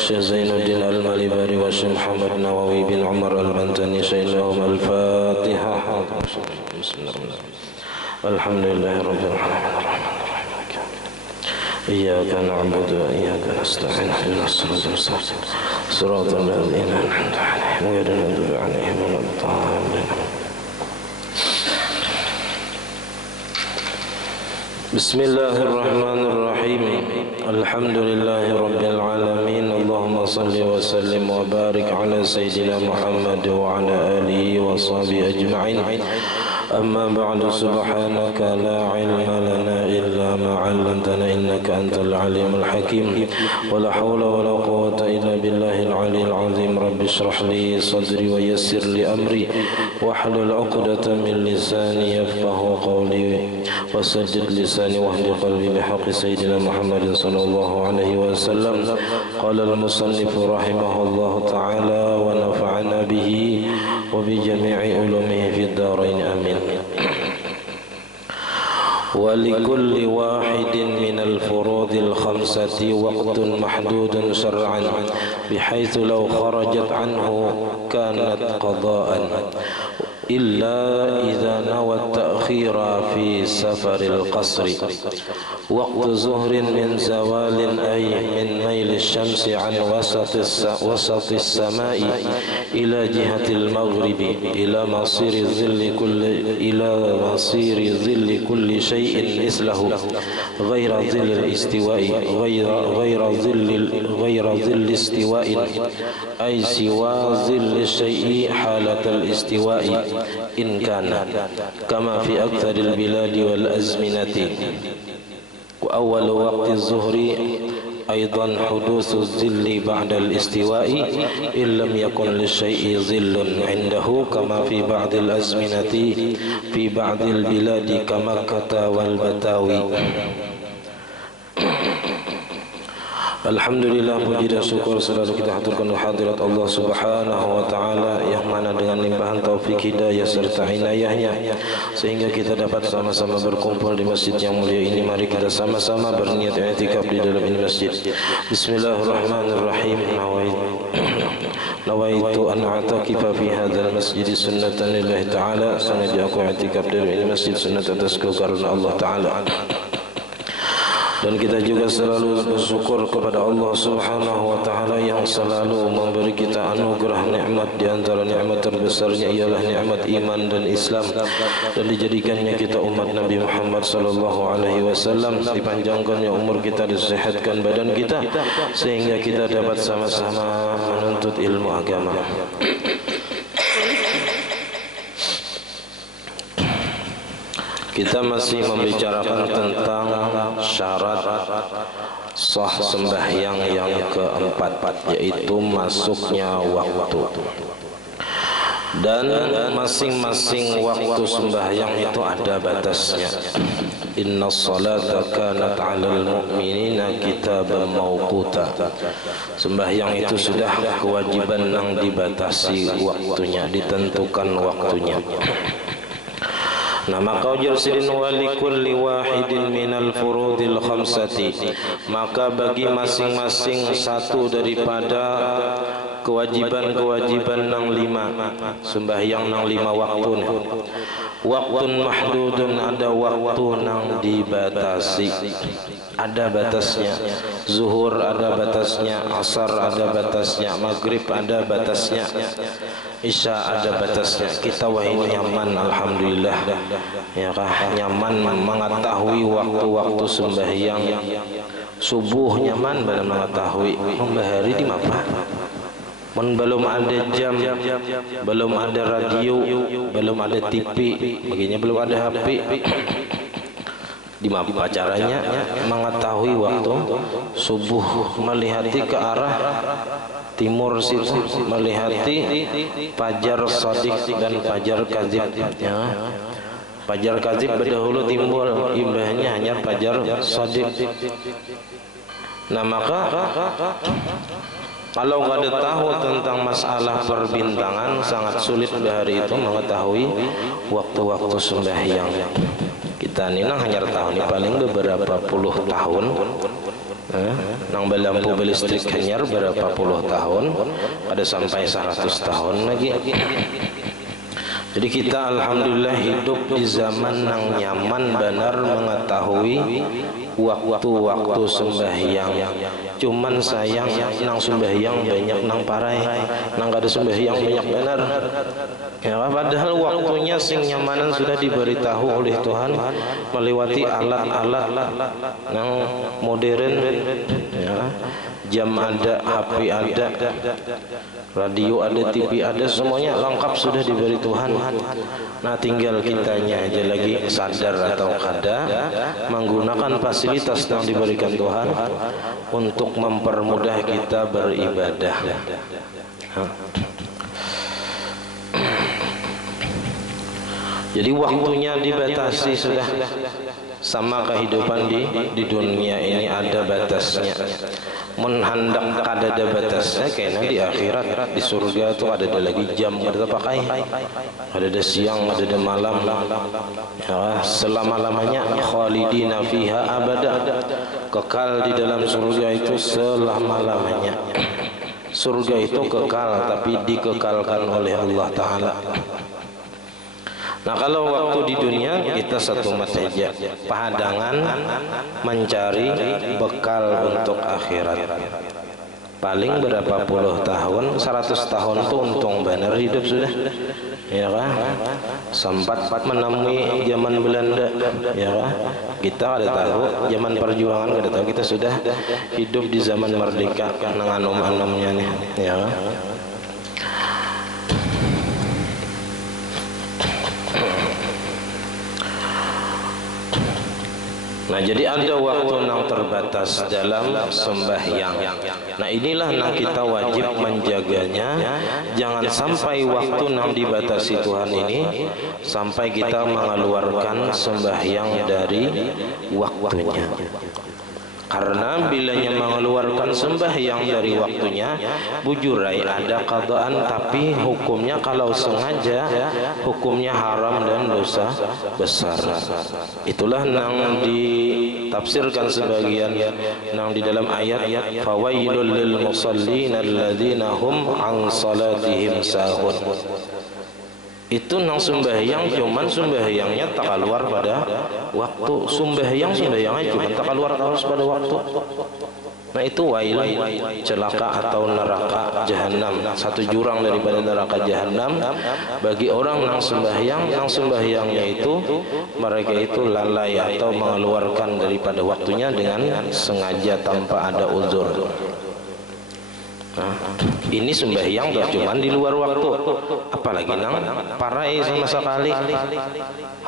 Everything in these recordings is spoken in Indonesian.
Syekh Zainuddin Al-Malibari wa Syekh Muhammad Nawawi bin Umar Al-Bantani Syaikhum Al-Fatihah. Bismillahirrahmanirrahim. Alhamdulillahirabbil alamin. Iyyaka na'budu wa iyyaka nasta'in. Ihdinas siratal mustaqim. Shiratal ladzina an'amta 'alaihim ghairil maghdubi 'alaihim waladdallin. Bismillahirrahmanirrahim. Alhamdulillahi rabbil alamin. Allahumma salli wa sallim wa barik ala sayyidina Muhammad wa ala alihi wa sahbihi ajma'in. Amma ba'du, subhanaka la ilma lana illa ma 'allamtana innaka antal alimul hakim. Wa la hawla wa la quwwata illa billahil aliyyil azim. Rabbi shrah li sadri wa yassir li amri wahlul 'uqdatam min lisani yafqahu qawli wa saddid lisani wahdi qalbi bihaqqi sayyidina Muhammadin sallallahu alaihi wasallam. Qala al-musannif rahimahullahu ta'ala wa nafa'ana bihi wa bi jami'i ulumihi fid dharain amin. ولكل واحد من الفروض الخمسة وقت محدود شرعا بحيث لو خرجت عنه كانت قضاء إلا إذا نوى التأخير في سفر القصر. وقت ظهر من زوال أي من ميل الشمس عن وسط السماء إلى جهة المغرب إلى مصير ظل كل شيء مثله غير ظل الاستواء غير ظل استواء أي سوى ظل الشيء حالة الاستواء إن كان كما في أكثر البلاد والأزمنة. وأول وقت الظهر أيضا حدوث الظل بعد الاستواء إن لم يكن للشيء ظل عنده كما في بعض الأزمنة في بعض البلاد كمكة والبتاوي. Alhamdulillah, puji dan syukur selalu kita haturkan hadirat Allah Subhanahu wa taala yang mana dengan limpahan taufik hidayah serta inayahnya sehingga kita dapat sama-sama berkumpul di masjid yang mulia ini. Mari kita sama-sama berniat i'tikaf di dalam ini masjid. Bismillahirrahmanirrahim. Nawaitu an a'takifa fi hadzal masjid sunnatan lillahi ta'ala. Sengaja aku i'tikaf di dalam ini masjid sunnat atasku karena Allah taala. Dan kita juga selalu bersyukur kepada Allah Subhanahu wa taala yang selalu memberi kita anugerah nikmat. Di antara nikmat terbesarnya ialah nikmat iman dan Islam, dan dijadikannya kita umat Nabi Muhammad sallallahu alaihi wasallam, dipanjangkannya umur kita, disehatkan badan kita sehingga kita dapat sama-sama menuntut ilmu agama. Kita masih membicarakan tentang syarat sah sembahyang yang keempat, yaitu masuknya waktu. Dan masing-masing waktu sembahyang itu ada batasnya. Inna salata kanat 'alal mu'minina kitaban mawquta. Sembahyang itu sudah kewajiban yang dibatasi waktunya, ditentukan waktunya. Nah, maka ujar sidin walikulli wahidin minal furudil khamsati, maka bagi masing-masing satu daripada kewajiban-kewajiban nang lima, sembahyang nang lima waktu nih. Waktun mahdudun, ada waktu nang dibatasi, ada batasnya. Zuhur ada batasnya, asar ada batasnya, maghrib ada batasnya, isya ada batasnya. Kita wah ini nyaman, alhamdulillah ya kah, nyaman mengetahui waktu-waktu sembahyang. Subuh nyaman dalam mengetahui membahari di mana. Belum ada jam, belum ada radio, belum ada TV, baginya belum ada HP. Di mana caranya mengetahui waktu subuh? Melihati ke arah timur situ, melihati fajar shadiq dan fajar kadzib ya. Fajar kadzib berdahulu timbul, imbahnya hanya fajar shadiq. Nah, maka kalau nggak ada tahu tentang masalah perbintangan, sangat sulit di hari itu mengetahui waktu-waktu sembahyang. Kita ini hanya tahu nih paling beberapa puluh tahun nang lampu listrik hanyar berapa puluh tahun, ada sampai 100 tahun lagi. Jadi kita alhamdulillah hidup di zaman nang nyaman benar mengetahui waktu-waktu sembahyang. Cuman sayang nang sembahyang banyak nang parai, nang kada sembahyang banyak benar. Ya, padahal waktunya sing nyamanan sudah diberitahu oleh Tuhan melewati alat-alat nang modern, ya. Jam ada, HP ada, radio ada, TV ada, semuanya lengkap sudah diberi Tuhan. Nah, tinggal kitanya aja lagi sadar atau kada menggunakan fasilitas yang diberikan Tuhan untuk mempermudah kita beribadah. Jadi waktunya dibatasi sudah. Sama kehidupan di dunia ini ada batasnya. Menhandak kada ada batasnya, kayaknya di akhirat di surga itu ada lagi jam ada pakai, ada siang, ada malam, ya, selama-lamanya khalidina fiha abada, kekal di dalam surga itu selama-lamanya. Surga itu kekal tapi dikekalkan oleh Allah Ta'ala. Nah, kalau waktu di dunia kita satu mata saja, pahadangan mencari bekal untuk akhirat. Paling berapa puluh tahun, 100 tahun tuh untung benar hidup sudah, ya kan? Sempat menemui zaman Belanda, ya kan? Kita ada tahu zaman perjuangan, kada tahu, kita sudah hidup di zaman merdeka nang anom-anomnya nih, ya kan? Nah, jadi ada waktu yang terbatas dalam sembahyang. Nah, inilah yang kita wajib menjaganya. Jangan sampai waktu yang dibatasi Tuhan ini sampai kita mengeluarkan sembahyang dari waktunya. Karena bilanya mengeluarkan sembahyang dari waktunya, bujurai ada qadaan, tapi hukumnya kalau sengaja hukumnya haram dan dosa besar. Itulah yang ditafsirkan sebagian yang di dalam ayat fawailul lil musallin alladzina hum an salatihim sahun. Itu nang sembahyang cuman sembahyangnya tak keluar pada waktu. Sembahyangnya cuman tak keluar harus pada waktu. Nah, itu wail, celaka atau neraka jahanam, satu jurang daripada neraka jahanam bagi orang nang sembahyangnya itu mereka itu lalai atau mengeluarkan daripada waktunya dengan sengaja tanpa ada uzur. Nah, ini sembahyang tuh cuman di luar waktu, apalagi nang parai sama sekali.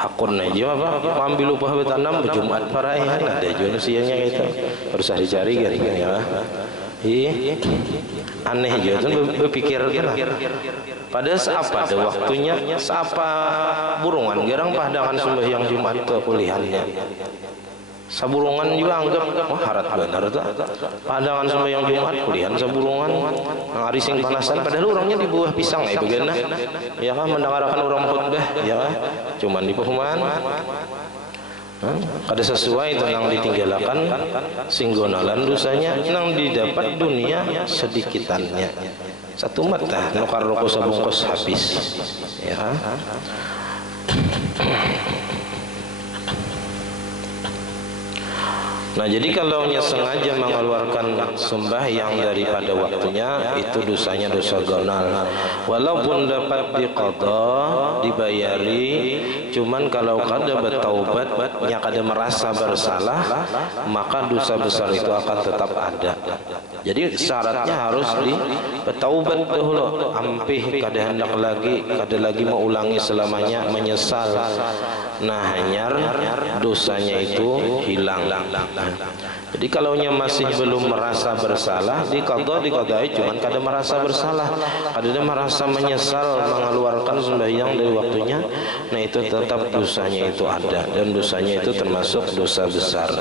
Hakun aja apa ambil upah betanam berjumat parai, ada juga sianya gitu, harus dicari kan ya. Aneh aja tuh berpikir kan. Padahal apa ada waktunya, siapa burungan gerang padangan sembahyang Jumat itu kulihannya. Saburungan juga anggap harat benar tuh. Padangan sembahyang Jumat kulihan saburungan ngari sing panasan, padahal orangnya di buah pisang ya begana. Ya kan mendengarkan orang khutbah, ya kan cuman di perumahan. Kada sesuai tentang ditinggalkan singgonalan dosanya nang didapat dunia sedikitannya. Satu mata nukar rokok sebungkus habis, ya kan? Nah, jadi kalau sengaja mengeluarkan sembahyang daripada waktunya, itu dosanya dosa gonal. Walaupun dapat diqadha, dibayari, cuman kalau kada bertaubat, nya kada merasa bersalah, maka dosa besar itu akan tetap ada. Jadi syaratnya harus bertaubat dahulu, ampih kada hendak lagi, kada lagi mengulangi selamanya, menyesal. Nah, hanyar dosanya itu hilang. Jadi kalaunya masih belum merasa bersalah, diqadai cuman kada merasa bersalah, kada merasa menyesal mengeluarkan sembahyang dari waktunya, nah itu tetap dosanya itu ada, dan dosanya itu termasuk dosa besar.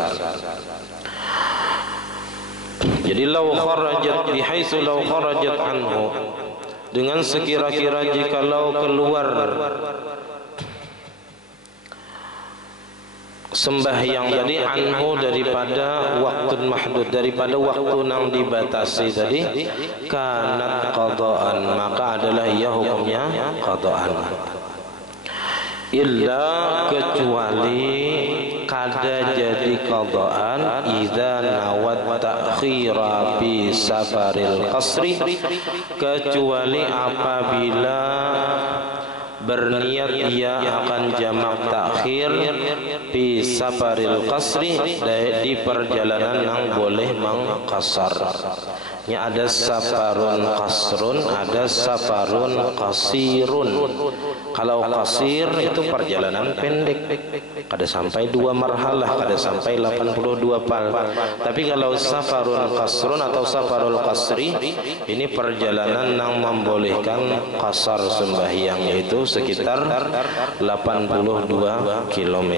Jadi lau kharajat bihaitsu lau kharajat anhu, dengan sekira-kira jikalau keluar sembahyang tadi anhu daripada waktu mahdud, daripada waktu nang dibatasi tadi, kanat qadaan, maka adalah ia hukumnya qadaan. Illa kecuali kada jadi qadaan idza nawat ta'khira fi safaril qasri, kecuali apabila berniat ia akan jamak takhir fi safaril qasri, di perjalanan yang boleh mengqasar. Ya, ada safarun qasrun, ada safarun qasirun. Kalau qasir itu perjalanan pendek, kada sampai 2 marhalah, kada sampai 82 pal. Tapi kalau safarun qasrun atau safarul qasri, ini perjalanan yang membolehkan qasar sembahyang, yaitu sekitar 82 km.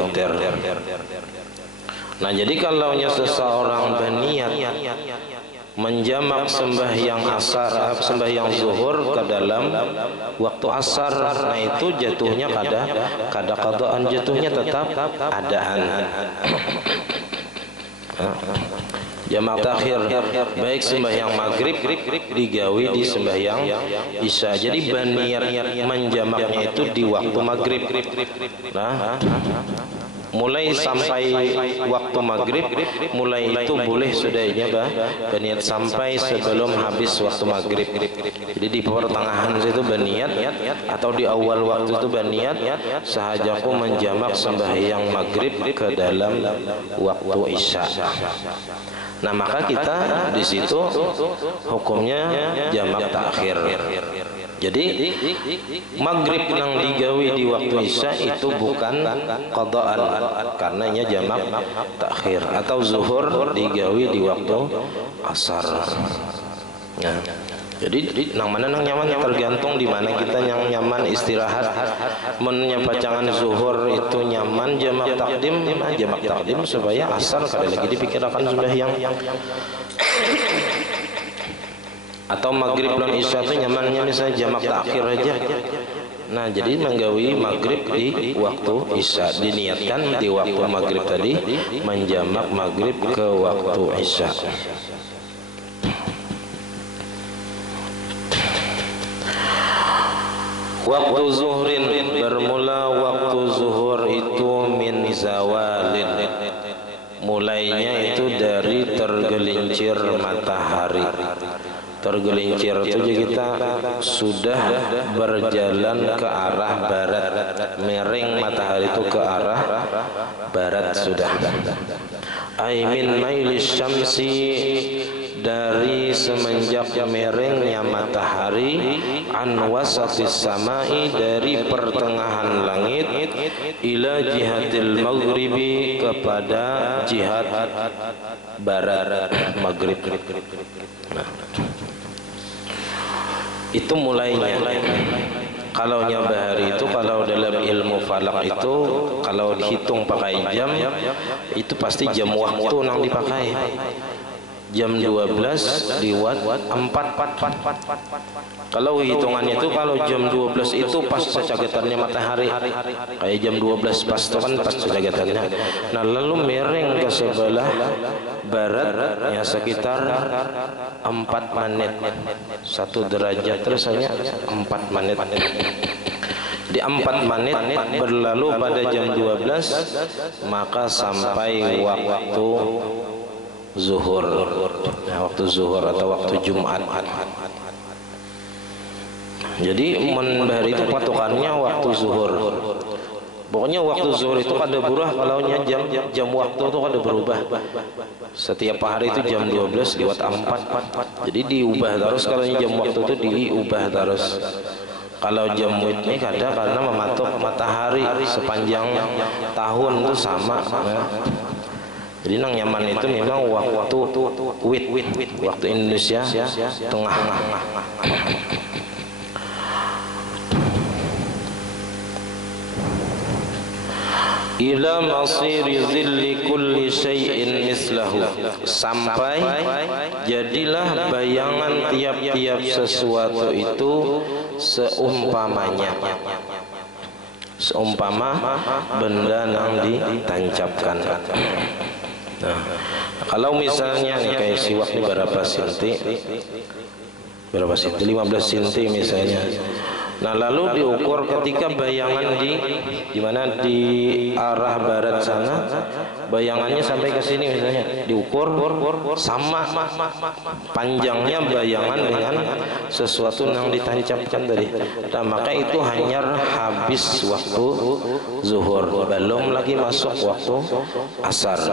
Nah, jadi kalau seseorang berniat menjamak sembahyang asar, sembahyang zuhur ke dalam waktu asar, nah itu jatuhnya kada qadaan, jatuhnya tetap adaan. Jamak takhir baik sembahyang maghrib digawi di sembahyang isya. Jadi berniat menjamaknya itu di waktu maghrib. Nah, mulai sampai waktu maghrib, mulai itu boleh sudahnya berniat sampai sebelum habis waktu maghrib. Jadi di pertengahan itu berniat, atau di awal waktu itu berniat, sahajaku menjamak sembahyang maghrib ke dalam waktu isya. Nah, maka kita di situ hukumnya jamak takhir. Jadi maghrib yang digawi di waktu isya itu bukan qadaan, karenanya jamak takhir. Atau zuhur digawi di waktu asar. Nah, jadi nang mana nang nyaman, tergantung di mana kita yang nyaman istirahat. Mennya pacangan zuhur itu nyaman jamak takdim, jamak takdim supaya asar kada lagi dipikirkan sembahyang. Atau maghrib dan isya itu nyamannya misalnya jamak takhir aja. Nah, jadi menggawi maghrib di waktu isya, diniatkan di waktu maghrib tadi menjamak maghrib ke waktu isya. Waktu zuhrin, bermula waktu zuhur itu min zawalin, mulainya itu dari tergelincir matahari. Tergelincir itu kita sudah berjalan ke arah barat, miring matahari itu ke arah barat sudah. Aimin mailis syamsi, dari semenjak miringnya matahari, an wasatis samai, dari pertengahan langit, ila jihatil maghribi, kepada jihad barat maghrib. Nah, itu mulainya. Kalau bahari itu, kalau dalam ilmu falak itu, kalau dihitung pakai jam, itu pasti jam waktu yang dipakai. Jam 12 liwat 4. Kalau hitungannya itu, kalau jam 12 itu pas secagetannya matahari, kayak jam 12 pas itu kan pas secagetannya. Nah, lalu miring ke sebelah barat ya sekitar 4 menit, 1 derajat, terus hanya 4 menit. Di 4 menit berlalu pada jam 12, maka sampai waktu zuhur. Nah, waktu zuhur atau waktu Jumat. Jadi bahari itu patokannya waktu zuhur. Pokoknya waktu zuhur itu kada berubah, kalau jam waktu itu kada berubah. Setiap hari itu jam 12 lewat 4. Jadi diubah terus, kalau jam waktu itu diubah terus. Kalau jam ini kada, karena mematok matahari sepanjang tahun itu sama. Jadi nang nyaman itu memang waktu waktu Indonesia tengah. Ila masiri zilli kulli syai'in mislahu, sampai jadilah bayangan tiap-tiap sesuatu itu seumpamanya. seumpama benda yang ditancapkan. Nah, kalau misalnya nih kayak siwak ini berapa senti? Berapa senti? 15 senti misalnya. Nah, lalu diukur ketika bayangan di mana di arah barat sana, bayangannya sampai ke sini misalnya, diukur sama panjangnya bayangan dengan sesuatu yang ditancapkan tadi. Nah, maka itu hanya habis waktu zuhur, belum lagi masuk waktu asar.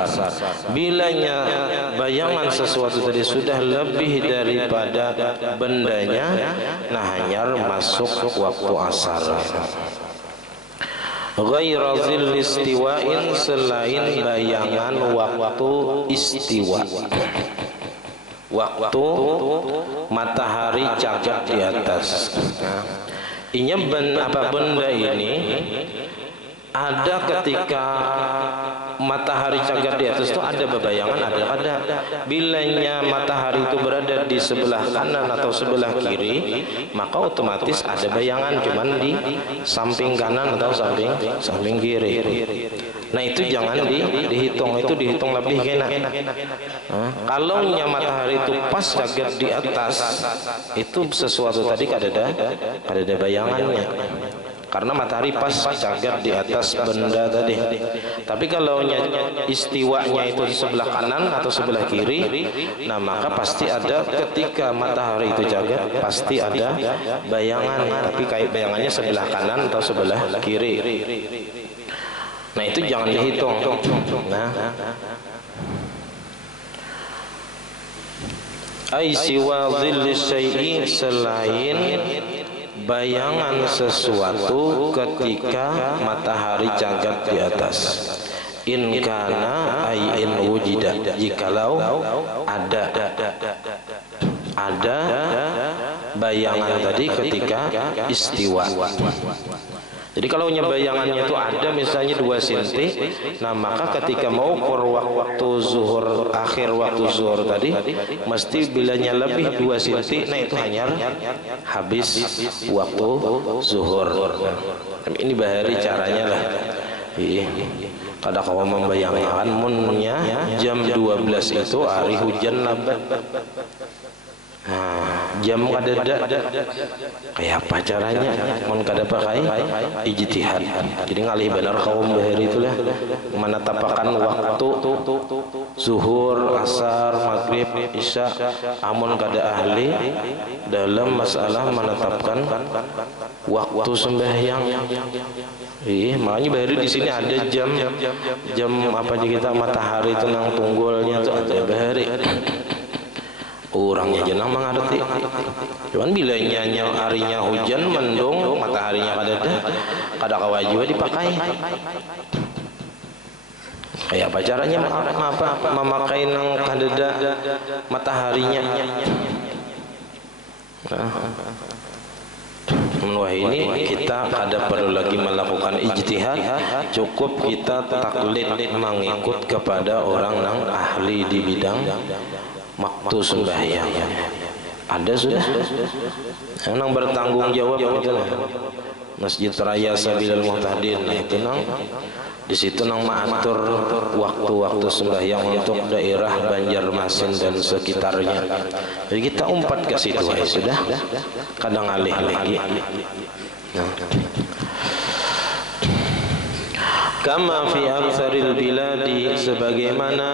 Bilanya bayangan sesuatu tadi sudah lebih daripada bendanya, nah hanya masuk waktu asar. Ghaira zilli istiwa'in, selain bayangan waktu istiwa, waktu matahari cagak di atas. Nah, benda ini ada ketika matahari cagak di atas itu ada bebayangan, ada. Bilanya matahari itu berada di sebelah kanan atau sebelah kiri, maka otomatis ada bayangan cuman di samping kanan atau samping kiri. Nah, itu jangan dihitung, itu dihitung lebih kena. Kalau matahari itu pas cagak di atas, itu sesuatu tadi ada bayangannya. Karena matahari pas cagak di atas benda tadi. Tapi kalau istiwanya itu di sebelah kanan atau sebelah kiri, nah maka pasti ada ketika matahari itu cagak, pasti ada bayangan. Tapi kayak bayangannya sebelah kanan atau sebelah kiri. Nah, itu jangan dihitung. Nah, ai siwa dhilli syai'i, selain bayangan sesuatu ketika matahari cagak di atas. In kana ay in wujida, jikalau ada bayangan tadi ketika istiwa. Jadi kalau bayangannya itu ada misalnya 2 cm, nah maka ketika mau ukur waktu zuhur, akhir waktu zuhur tadi, mesti bilanya lebih 2 cm, nah itu hanya habis waktu zuhur. Ini bahari caranya lah. Kada kau membayangkan munnya jam 12 itu hari hujan lebat. Nah, jam kadada kayak apa caranya? Mun kada pakai ijtihad. Jadi ngalih benar kaum bahari itulah menetapkan waktu zuhur, asar, maghrib, isya. Amun kada ahli dalam masalah menetapkan waktu sembahyang. Makanya bahari di sini ada jam apa aja kita matahari itu nang tunggulnya tuh ada bahari. Orangnya jenang mengerti. Cuman bila harinya hujan mendung, mataharinya kada kewajiban dipakai. Kayak apa caranya memakai nang kadada mataharinya? Wah, ini kita kada perlu lagi melakukan ijtihad, cukup kita taklid mengikut kepada orang yang ahli di bidang waktu sembahyang. Ada sudah yang bertanggung jawab itu Masjid Raya Sabilul Muhtadin. Nah, itu di situ mengatur waktu-waktu sembahyang untuk daerah Banjarmasin dan sekitarnya. Jadi kita umpat ke situ aja sudah, kadang alih lagi. Nah, kama fi aktsaril biladi, sebagaimana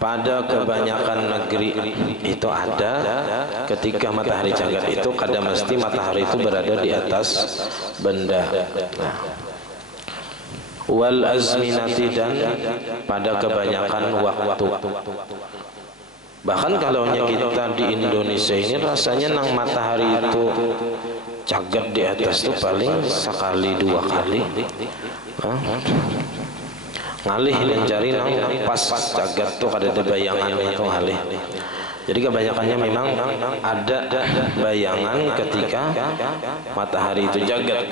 pada kebanyakan negeri itu ada ketika matahari cagak itu kada mesti matahari itu berada di atas benda. Wal azminati, dan pada kebanyakan waktu. Bahkan kalau kita di Indonesia ini rasanya nang matahari itu cagak di atas itu paling sekali 2 kali. Ngalih mencari nang pas cagak tuh kada ada bayangan itu ngalih. Jadi kebanyakannya memang ada bayangan ketika matahari itu cagak.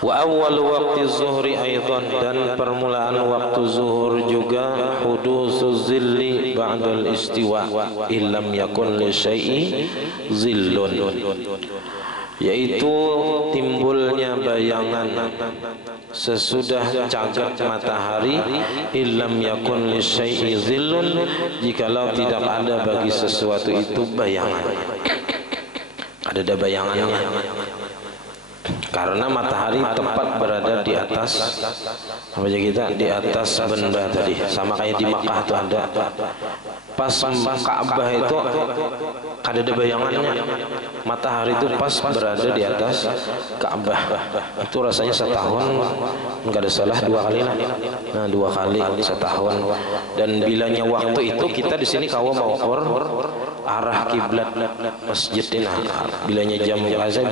Wa awal waqti zuhri aidan, dan permulaan waktu zuhur juga hudusuz zilli ba'dal istiwa illam yakun li syai'i zillun. yaitu timbulnya bayangan sesudah cagat matahari, illam yakun lisyai'i dhillun, jikalau tidak ada bagi sesuatu itu bayangan. Ada bayangannya, karena matahari tepat berada di atas apa aja kita, di atas benda tadi, sama kayak di Makkah itu ada pas Ka'bah itu ada bayangannya, matahari itu pas berada di atas Ka'bah. Itu rasanya setahun enggak ada salah 2 kali lah. Nah 2 kali setahun. Dan bilanya waktu itu kita di sini kalau mau ukur arah kiblat masjid ini, bilanya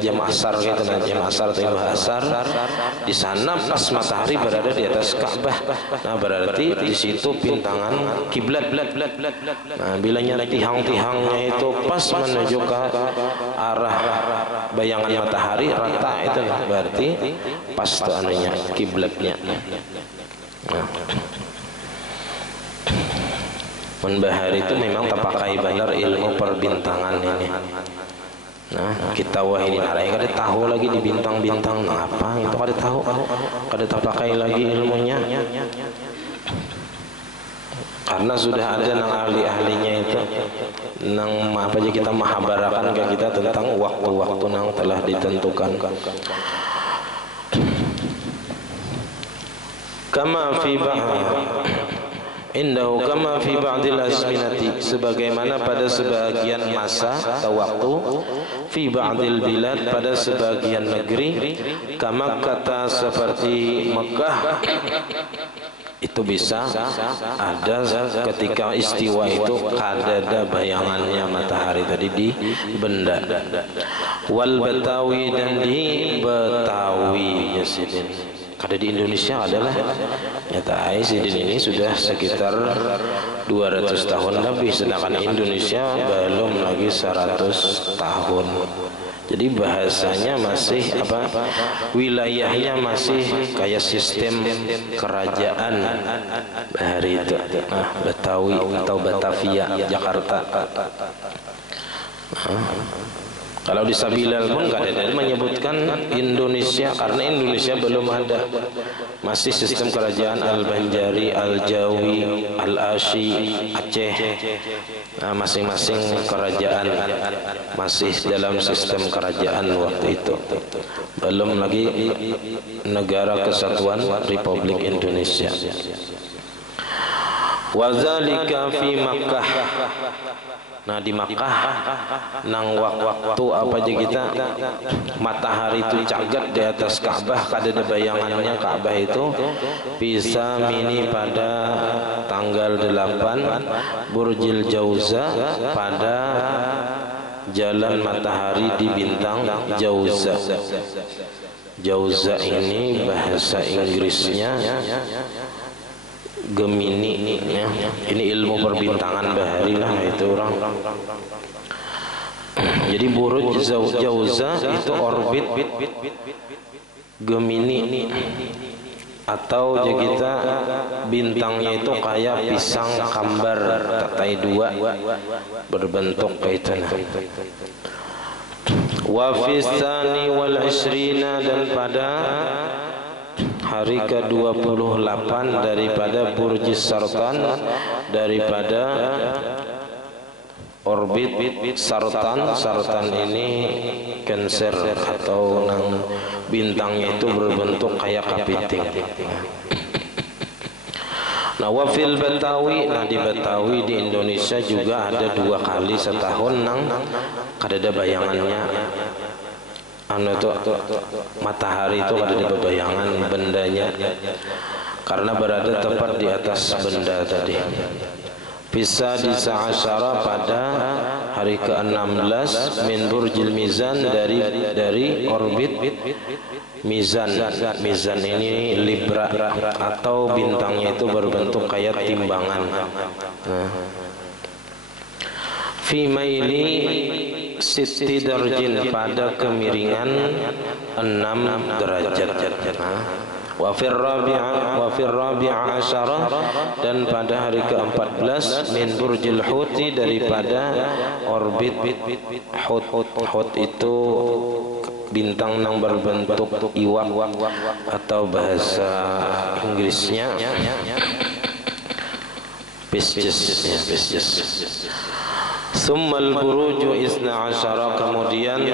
jam asar gitu, nah jam asar atau asar di sana pas matahari berada di atas Ka'bah. Nah berarti di situ pintangan kiblat. Nah bilanya tihang-tihangnya itu pas menuju ke arah bayangan matahari rata, itu berarti pas tuh anunya kiblatnya. Nah, Bahari itu memang terpakai benar ilmu perbintangan ini. Nah kita wah ini narai kada tahu lagi di bintang-bintang, nah, apa itu kada tahu, kada terpakai lagi ilmunya, karena sudah ada nang ahli-ahlinya itu, nang apa aja kita mahabarakan ke kita tentang waktu-waktu nang telah ditentukan. Kama fi indahu kama fi ba'dil azminati, sebagaimana pada sebagian masa atau waktu, fi ba'dil bilad, pada sebagian negeri, kama kata seperti Mekah, itu bisa ada ketika istiwa itu ada bayangannya matahari tadi di benda. Wal Betawi, dan di Betawi ya sidin. Ada di Indonesia adalah nyata sidin ini sudah sekitar 200 tahun lebih, sedangkan Indonesia belum lagi 100 tahun. Jadi bahasanya masih apa, wilayahnya masih kayak sistem kerajaan Bahari itu, nah, Betawi atau Batavia, Jakarta. Kalau di Sabilal pun nggak ada menyebutkan Indonesia, karena Indonesia belum ada, masih sistem kerajaan Al-Banjari, Al-Jawi, Al-Asyi, Aceh. Nah, masing-masing kerajaan masih dalam sistem kerajaan waktu itu, belum lagi negara kesatuan Republik Indonesia. Wazalika fi Makkah. Nah di Makkah nang waktu apa aja kita matahari itu cagat di atas Ka'bah, kada ada bayangannya Ka'bah itu bisa mini pada tanggal 8 Burjil Jauza, pada jalan matahari di bintang Jauza. Jauza ini bahasa Inggrisnya Gemini ya. Ini ilmu perbintangan Bahari lah itu orang. Jadi Buruj Jauza itu orbit Gemini, atau kita bintangnya itu kayak pisang kambar tatai 2 berbentuk kayak itu. Wa fi tsani wal 20, dan pada hari ke-28 daripada Burj Sartan, daripada orbit Sartan. Sartan ini Cancer, atau nang bintangnya itu berbentuk kayak kepiting. Nah wafil Betawi, nah di Betawi di Indonesia juga ada 2 kali setahun nang kada bayangannya. Anu itu matahari itu ada di bayangan bendanya, karena berada tepat di atas benda tadi. Bisa di Sa'asyara pada hari ke-16 min Burjil Mizan, dari orbit Mizan. Mizan ini Libra, atau bintangnya itu berbentuk kayak timbangan. Nah. Fi maili Siti darjin, pada kemiringan 6 derajat. Wa fir rabi'a asyara, dan pada hari ke-14 min Burjil Huti, daripada orbit Hut. Hut itu bintang nang berbentuk iwak atau bahasa Inggrisnya Pisces. Summal buruju isna asyara, kemudian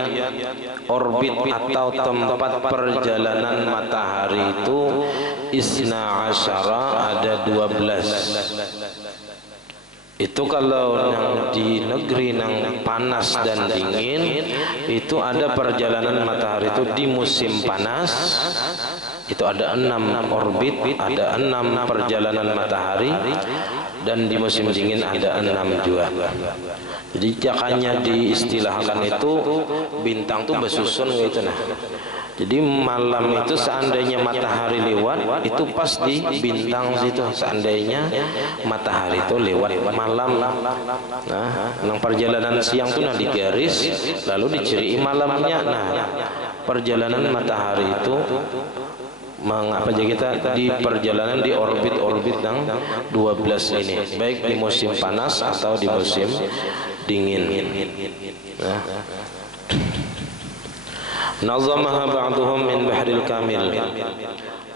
orbit atau tempat perjalanan matahari itu isna asyara, ada 12. Itu kalau yang di negeri yang panas dan dingin, itu ada perjalanan matahari itu di musim panas itu ada 6 orbit, ada 6 perjalanan matahari, dan di musim dingin ada 6 juga. Jadi makanya diistilahkan itu bintang tuh bersusun gitu nah. Jadi malam itu seandainya matahari lewat, itu pas di bintang situ. Seandainya matahari itu lewat malam, nah, yang perjalanan siang itu nah digaris, lalu diciri malamnya. Nah, perjalanan matahari itu mengapa aja kita di perjalanan di orbit yang 12 ini, baik di musim panas atau di musim dingin. Nah, nazamaha ba'duhum min bahril kamil,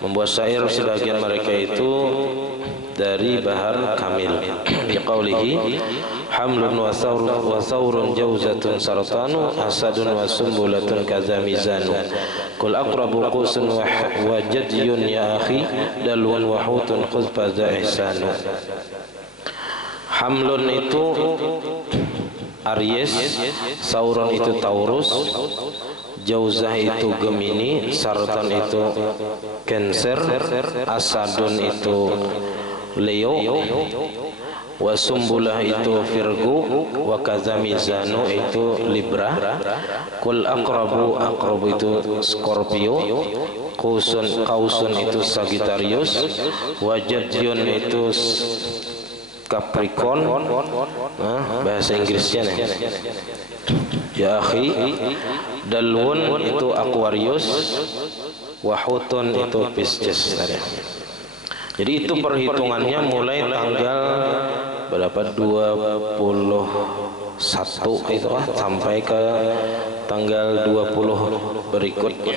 membuat syair sebagian mereka itu dari bahar kamil. Biqaulihi hamlun wa thawrun jawzatun saratanu asadun wa sumbulatun kazamizanu qul aqrabu qusun wa jadyun ya akhi dalwan wa hutun khuzfa za ihsanu. Hamlun itu Aries, Sauron itu Taurus, Jauzah itu Gemini, Saratan itu Cancer, Asadun itu Leo, Wasumbulah itu Virgo, Wakazamizanu itu Libra, Kul Aqrabu itu Scorpio, Kausun itu Sagittarius, Wajadyun itu Capricorn, nah, bahasa Inggrisnya nih. Ya akhi, Dalwun itu Aquarius, Wahutun itu Pisces. Jadi itu perhitungannya mulai tanggal berapa, 21 itu sampai ke tanggal 20 berikutnya.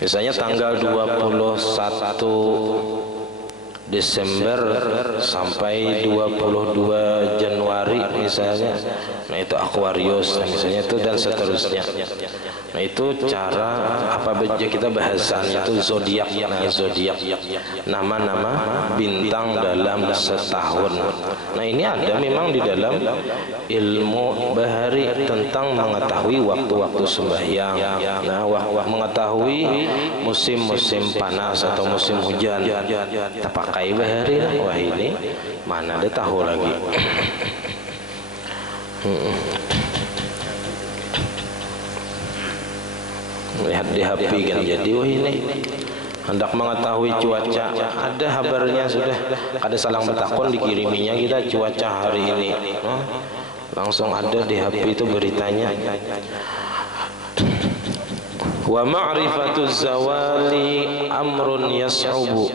Misalnya tanggal 21 Desember sampai 22 Januari misalnya, nah itu Aquarius, nah misalnya itu, dan seterusnya. Nah itu cara apa aja kita bahasannya itu zodiak. Nah zodiak nama-nama bintang dalam setahun. Nah ini ada memang di dalam ilmu bahari tentang mengetahui waktu-waktu sembahyang. Nah mengetahui musim-musim panas atau musim hujan. Kita pakai bahari lah. Wah ini mana dia tahu lagi. Lihat di HP kan, jadi wah ini hendak mengetahui cuaca, ada kabarnya sudah, ada salang betakon dikiriminya kita cuaca hari ini, langsung ada di HP itu beritanya. Wa ma'rifatuz zawali amrun yas'ubu,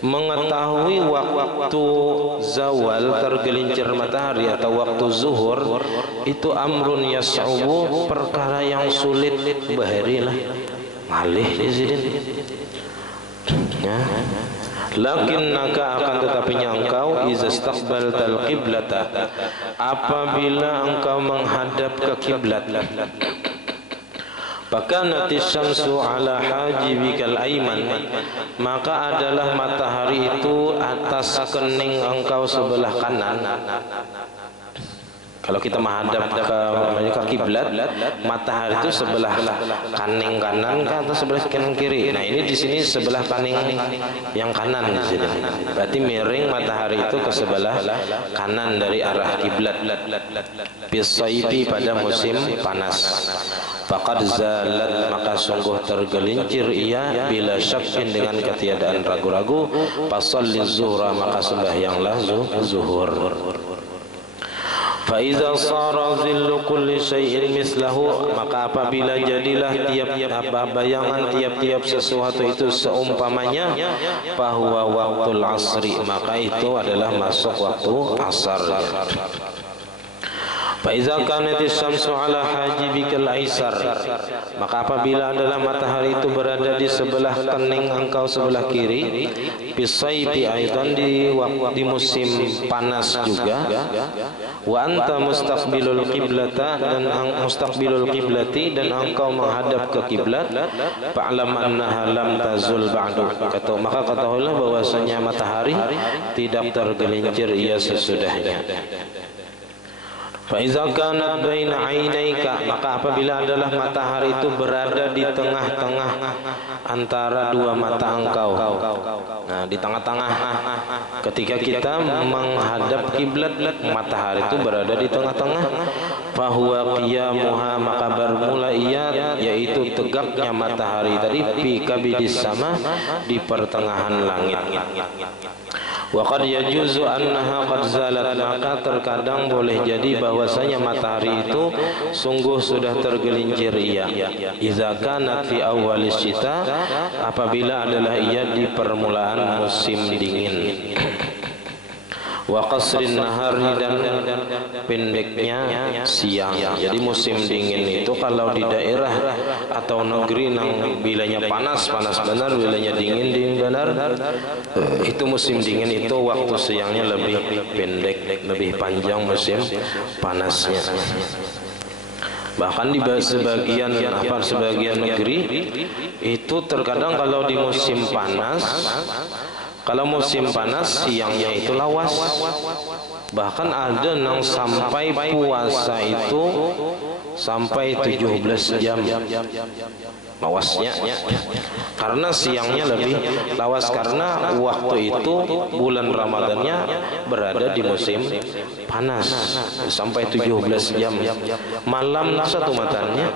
mengetahui waktu zawal tergelincir matahari atau waktu zuhur itu amrun yas'ubu, perkara yang sulit bahari lah malih disini ya. Lakinnaka akan tetapinya engkau izastaqbaltal qiblata, apabila engkau menghadap ke kiblat, Fakanatis syamsu ala hajibikal aiman, maka adalah matahari itu atas kening engkau sebelah kanan. Kalau kita menghadap ke kiblat, matahari itu sebelah kaning kanan atau sebelah kanan kiri. Nah ini di sini sebelah kaning yang kanan di sini. Berarti miring matahari itu ke sebelah kanan dari arah kiblat. Bisaifi pada musim panas. Faqad zalat, maka sungguh tergelincir ia bila syakin dengan ketiadaan ragu-ragu. Fasalli zuhra, maka sembahyanglah zuhur. Faiza sara zillu kulli syai'in mislahu, maka apabila jadilah tiap-tiap bayangan tiap-tiap sesuatu itu seumpamanya, bahwa waktul asri, maka itu adalah masuk waktu asar. Fa iza kanatis syamsu ala hajibikal aisar, maka apabila adalah matahari itu berada di sebelah kening engkau sebelah kiri, bisayfi aidan di musim panas juga, wa anta mustaqbilul qiblata, dan mustaqbilul qiblati, dan engkau menghadap ke kiblat, fa'lam annaha lam tazul ba'du, maka ketahuilah bahwasanya matahari tidak tergelincir ia sesudahnya. Fa iza kanat baina ainaika, maka apabila adalah matahari itu berada di tengah-tengah antara dua mata engkau. Nah, di tengah-tengah. Ketika kita menghadap kiblat, matahari itu berada di tengah-tengah. Fa huwa qiyamuha, maka bermula ia, yaitu tegaknya matahari tadi, fi kabidis sama, di pertengahan langit. Wa qad yajuzu annaha qad zalat, maka terkadang boleh jadi bahwasanya matahari itu sungguh sudah tergelincir ia. Idza kanat fi awwalis syita, apabila adalah ia di permulaan musim dingin. Wa qasrin nahari, dan pendeknya siang. Jadi musim dingin itu kalau di daerah atau negeri yang bilanya panas benar, bilanya dingin benar, itu musim dingin itu waktu siangnya lebih pendek, lebih panjang musim panasnya. Bahkan di sebagian negeri itu terkadang kalau di musim panas, kalau musim panas siangnya itu lawas. Bahkan ada yang sampai puasa itu sampai 17 jam lawasnya, karena siangnya lebih lawas, karena waktu itu bulan Ramadannya berada di musim panas sampai 17 jam. Malam satu matanya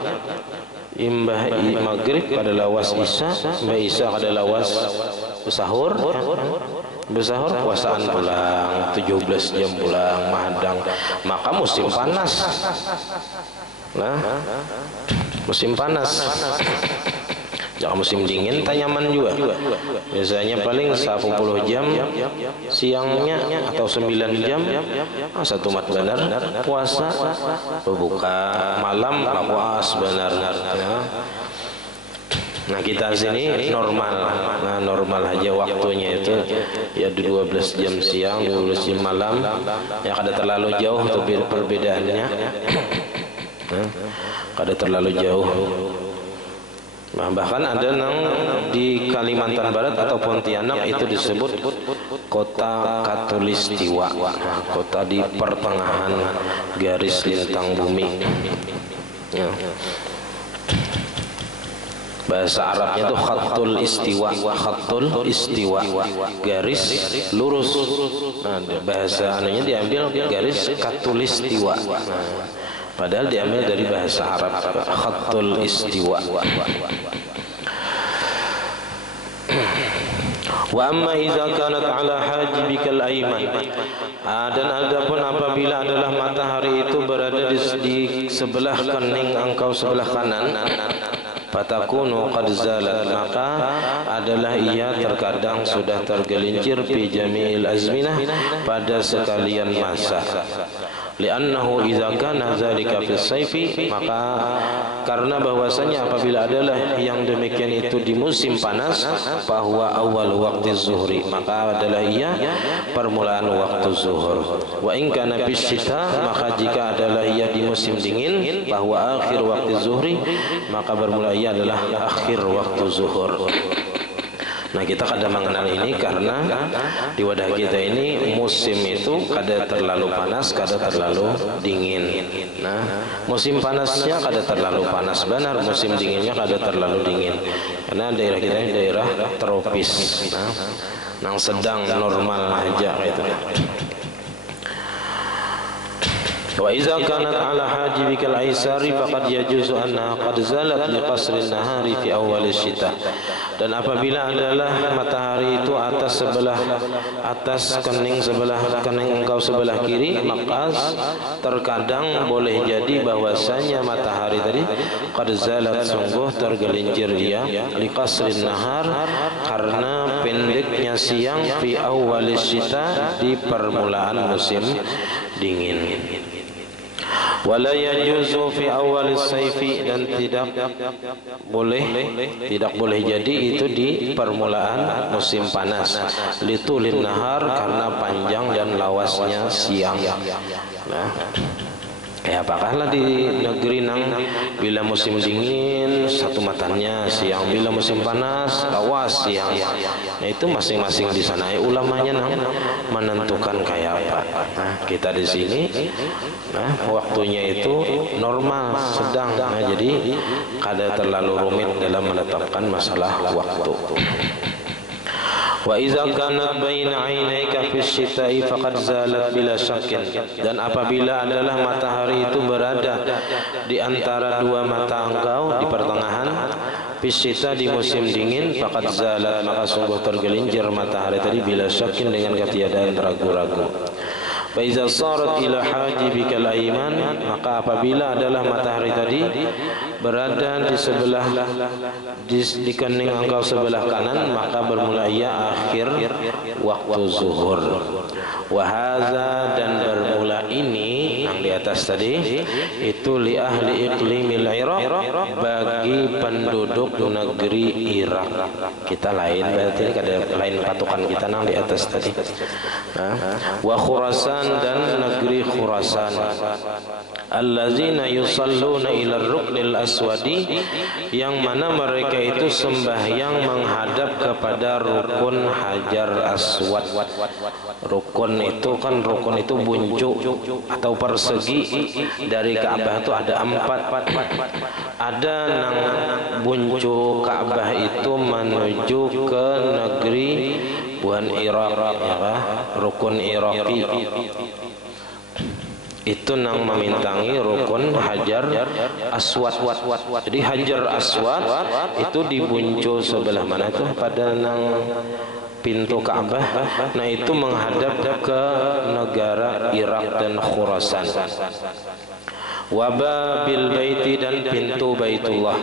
imbah maghrib pada lawas isya, imbah isya pada lawas sahur, bersahur puasaan pulang 17 jam pulang mahadang, maka musim panas. Nah, musim panas. Jangan musim dingin tanyaman juga. Biasanya paling 10 jam siangnya atau 9 jam. Satu mat benar puasa, berbuka malam puas benar. Nah, kita sini normal. Nah, normal aja waktunya itu ya 12 jam siang, 12 jam malam. Ya kada terlalu jauh untuk perbedaannya. Kada terlalu jauh. Nah, bahkan ada yang di Kalimantan Barat atau Pontianak itu disebut kota Katulistiwa, kota di pertengahan garis lintang bumi. Ya. Bahasa Arabnya itu khatul istiwa, garis lurus. Nah, bahasa anunya diambil garis katulistiwa. Nah, padahal diambil dari bahasa Arab khatul istiwa. Wa amma idza kanat ala hajibikal ayman, dan adapun apabila adalah matahari itu berada di sebelah kening engkau sebelah kanan, fatakunu qad zalat, maka adalah ia terkadang sudah tergelincir fi jami'il azminah, pada sekalian masa. Li'annahu idza kana dzalika fi sayfi, maka karena bahwasanya apabila adalah yang demikian itu di musim panas, bahwa awal waktu zuhri, maka adalah ia permulaan waktu zuhur. Wa in kana fi syita, maka jika adalah ia di musim dingin, bahwa akhir waktu zuhri, maka bermula ia adalah akhir waktu zuhur. Nah, kita kadang mengenal ini karena di wadah kita ini musim itu kada terlalu panas, kada terlalu dingin. Nah, musim panasnya kada terlalu panas benar, musim dinginnya kada terlalu dingin. Karena daerah kita ini daerah tropis. Nah, yang sedang normal aja gitu. Wa iza kanat ala hajibikal aisari faqad yajuzu annaha qad zalat li qasrin nahari fi awal syita. Dan apabila adalah matahari itu atas kening engkau sebelah kiri, maka terkadang boleh jadi bahwasanya matahari tadi qad zalat, sungguh tergelincir dia, li qasrin nahar, karena pendeknya siang, fi awal syita, di permulaan musim dingin. Wala yajuzu fi awal saifi, dan tidak boleh jadi itu di permulaan musim panas, litulin nahar, karena panjang dan lawasnya siang. Nah, apakahlah di negeri nang bila musim dingin satu matanya siang, bila musim panas lawas siang. Nah, itu masing-masing di sana ulamanya nang menentukan kayak apa. Nah, kita di sini waktunya itu normal, sedang. Nah, jadi kada terlalu rumit dalam menetapkan masalah waktu. Wa iza kanat baina 'ainaika fi syita'i faqad zalat bila syakkin, dan apabila adalah matahari itu berada di antara dua mata engkau di pertengahan, fi syita di musim dingin, faqad zalat maka sungguh tergelincir matahari tadi bila syakkin dengan ketiadaan ragu-ragu. Fa iza sarat ila hajibikal aiman, maka apabila adalah matahari tadi berada di sebelah di kening engkau sebelah kanan, maka bermula ia akhir waktu zuhur. Wa hadza, dan bermula ini yang di atas tadi itu li ahli iqlimil Iraq, bagi penduduk negeri Irak. Kita lain, berarti ada lain patokan kita nang di atas tadi. Wa Khurasan, dan negeri Khurasan, allazina yusalluna ila ruknil aswadi, yang mana mereka itu sembahyang menghadap kepada rukun Hajar Aswad. Rukun itu kan, rukun itu buncuk atau persegi dari Ka'bah itu ada 4. Ada nang buncuk Ka'bah itu menuju ke negeri buan Irak, ya, rukun Iraqi. Itu nang memintangi rukun Hajar Aswad. Jadi Hajar Aswad itu dibuncul sebelah mana itu pada nang pintu Ka'bah. Nah, itu menghadap ke negara Irak dan Khurasan. Wababil baiti, dan pintu Baitullah.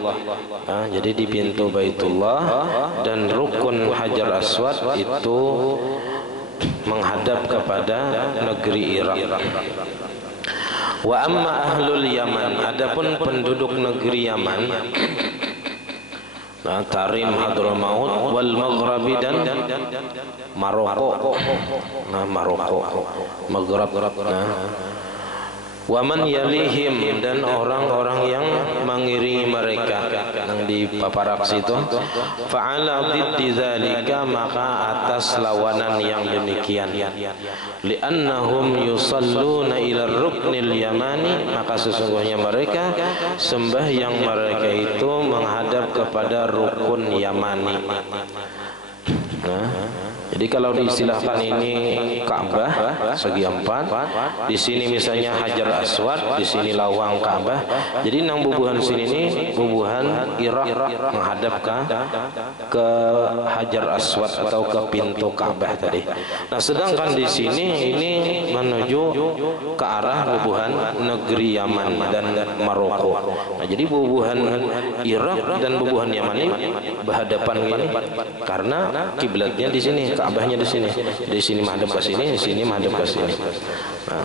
Jadi di pintu Baitullah dan rukun Hajar Aswad itu menghadap kepada negeri Irak. Wa amma ahlul Yaman, adapun penduduk negeri Yaman, Tarim, Hadramaut, wal Maghrabi, dan Maroko. Maroko, Maghrab. Waman yalihim, dan orang-orang yang mengiringi mereka yang di paparak situ, fa'ala diddi dzalika, maka atas lawanan yang demikian, li'annahum yusalluna ila ruknil yamani, maka sesungguhnya mereka sembahyang mereka itu menghadap kepada rukun Yamani. Jadi kalau diistilahkan ini Ka'bah segi 4, di sini misalnya Hajar Aswad, di sini lawang Ka'bah. Jadi nang bubuhan sini ini bubuhan Irak menghadap ke Hajar Aswad atau ke pintu Ka'bah tadi. Nah, sedangkan di sini ini menuju ke arah bubuhan negeri Yaman dan Maroko. Nah, jadi bubuhan Irak dan bubuhan Yaman ini berhadapan gini karena kiblatnya di sini, Ka'bahnya di sini. Di sini menghadap ke sini, di sini menghadap ke sini. Nah,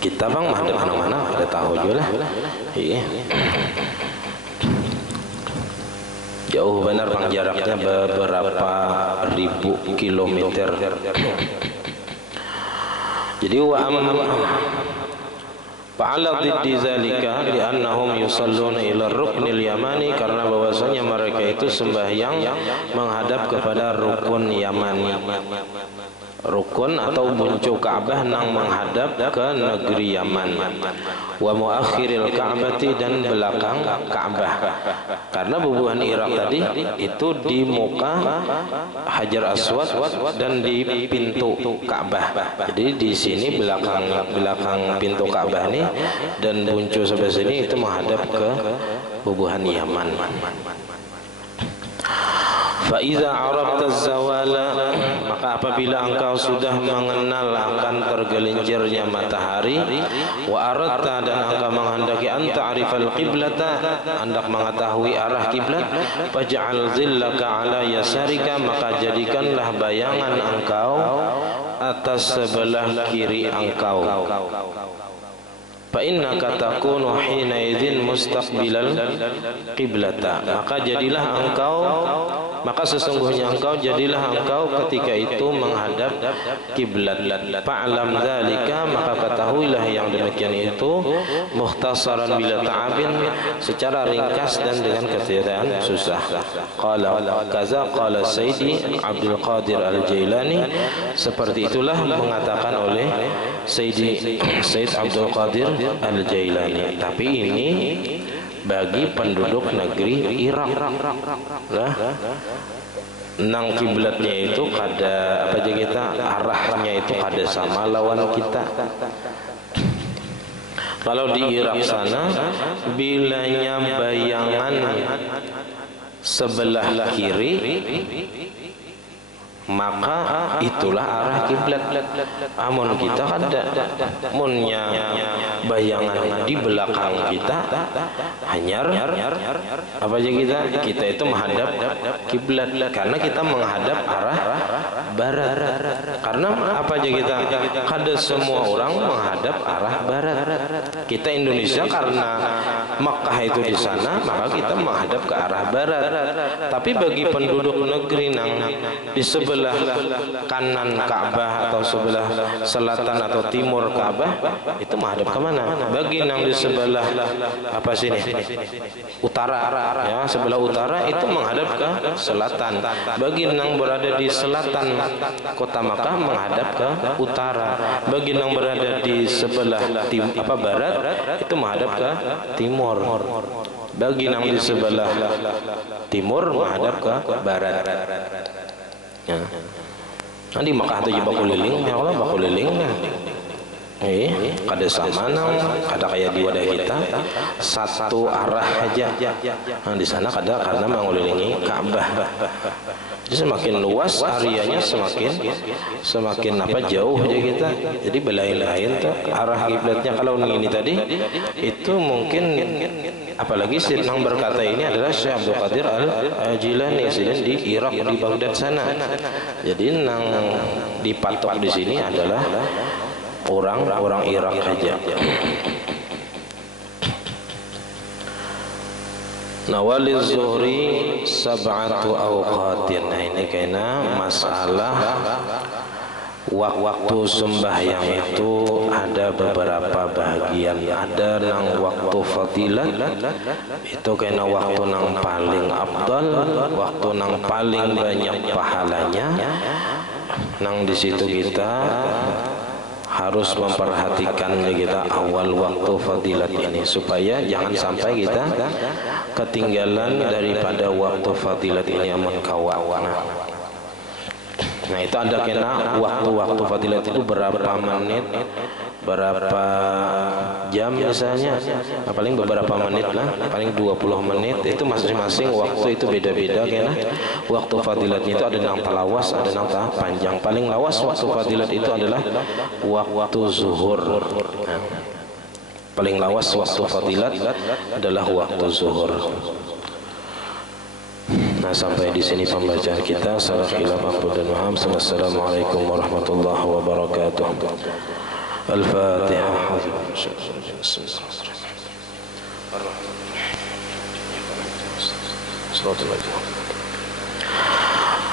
kita bang menghadap mana-mana, ada tahu juga lah. Iya. Jauh benar bang, jaraknya beberapa ribu kilometer. Jadi fa'ala diddi zalika li'annahum yusalluna ila ruknil yamani, karena bahwasanya mereka itu sembahyang menghadap kepada rukun Yamani. Rukun atau buncuk Ka'bah nang menghadap ke negeri Yaman. Wa muakhiril Ka'bati, dan belakang Ka'bah. Karena bubuhan Irak tadi itu di muka Hajar Aswad dan di pintu Ka'bah. Jadi di sini belakang pintu Ka'bah ini dan buncuk sebelah sini itu menghadap ke bubuhan Yaman. Fa iza arafta zawala, maka apabila engkau sudah mengenal akan tergelincirnya matahari, wa aradta, dan engkau menghendaki anta arifal qiblata, hendak mengetahui arah kiblat, faj'al zillaka ala yasarika, maka jadikanlah bayangan engkau atas sebelah kiri engkau. fa innaka takunu hina idzin mustaqbilal qiblata, maka sesungguhnya engkau jadilah engkau ketika itu menghadap kiblat. Fa'lam dzalika, maka ketahuilah yang demikian itu mukhtasaran bila ta'abin, secara ringkas dan dengan ketiadaan susah. Qala kaza qala Sayyidi Abdul Qadir Al-Jailani, seperti itulah mengatakan oleh Sayyid Abdul Qadir Al-Jailani. Tapi ini bagi penduduk negeri Irak lah. Nang kiblatnya itu kada apa aja kita, arahnya itu kada sama lawan kita. Kalau di Irak sana bilanya bayangan sebelah kiri, maka itulah arah kiblat. Amun kita kada, munnya bayangan di belakang kita hanyar apa aja kita itu menghadap kiblat, karena kita menghadap arah barat. Karena apa aja kita, kada semua orang menghadap arah barat. Kita Indonesia karena Makkah itu di sana, maka kita menghadap ke arah barat. Tapi bagi penduduk negeri nang di sebelah kanan Ka'bah atau sebelah selatan atau timur Ka'bah, itu menghadap ke mana? Bagi nang di sebelah apa sini? Utara, ya, sebelah utara itu menghadap ke selatan. Bagi nang berada di selatan kota Makkah menghadap ke utara. Bagi nang berada di sebelah barat itu menghadap ke timur. Bagi nang di sebelah timur menghadap ke barat. Ya. Nanti Makkah itu bakuliling, ya Allah bakuliling. Kada sama nang, kada kayak di wadah kita satu arah aja. Nah, di sana kada karena mengelilingi Ka'bah. Jadi semakin luas areanya semakin apa jauh aja kita. Jadi belain-lain tuh arah kiblatnya. Kalau ini tadi itu mungkin, apalagi nang berkata ini adalah Syekh Abdul Qadir Al-Jilani di Irak, di Baghdad sana. Jadi nang dipatok di sini adalah orang Irak saja. Nawaliz zuhri sab'atu awqatin. Nah, ini kena masalah waktu sembahyang itu ada beberapa bagian. Ada nang waktu fadilat, itu kena waktu nang paling afdal, waktu nang paling banyak pahalanya. Nang di situ kita harus memperhatikan kita awal waktu fadilat ini, supaya jangan sampai kita ketinggalan daripada waktu fadilat ini amun kawan. Nah, itu ada kena waktu fadilat itu berapa menit, berapa jam misalnya, paling beberapa menit lah, paling 20 menit. Itu masing-masing waktu itu beda-beda kena. Waktu fadilatnya itu ada nang talawas, ada nang panjang. Paling lawas waktu fadilat itu adalah waktu zuhur. Nah, paling lawas waktu fadilat adalah waktu zuhur. Nah, sampai di sini pembacaan kita. Assalamualaikum warahmatullahi wabarakatuh. Al-Fatihah.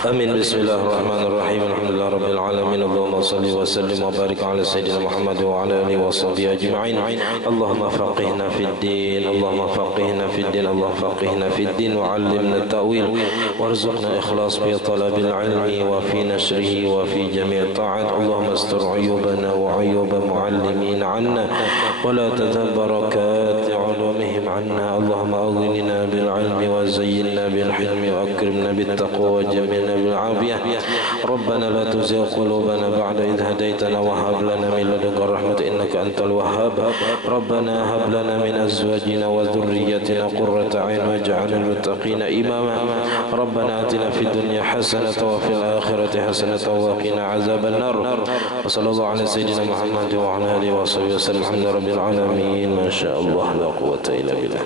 Amin. Bismillahirrahmanirrahim. Alhamdulillah rabbil alamin. Allahumma salli wa sallim wa barik ala sayyidina Muhammad wa ala alihi wa sahbihi ajma'in. Allahumma faqihna fid din, Allahumma faqihna fid din, Allahumma faqihna fid din wa 'allimna at-ta'wil warzuqna ikhlas fi talabil ilmi wa fi nashrihi wa fi jami' ta'at. Allahumma astur 'uyubana wa 'uyuba mu'allimin 'anna wa la tadhab barakat 'ulumihim 'anna. Allahumma aghnina bil 'ilmi wa zayyinna bil hilmi wa akrimna bit taqwa wa jamilna بالعافية. ربنا لا تزغ قلوبنا بعد إذ هديتنا وهب لنا من لدنك الرحمة إنك أنت الوهاب. ربنا هب لنا من أزواجنا وذريتنا قرة أعين واجعلنا للمتقين إماما. ربنا آتنا في الدنيا حسنة وفي الآخرة حسنة وقنا عذاب النار. وصلى الله على سيدنا محمد وعلى آله وصحبه وسلم. الحمد لله رب العالمين. ما شاء الله لا قوة إلا بالله.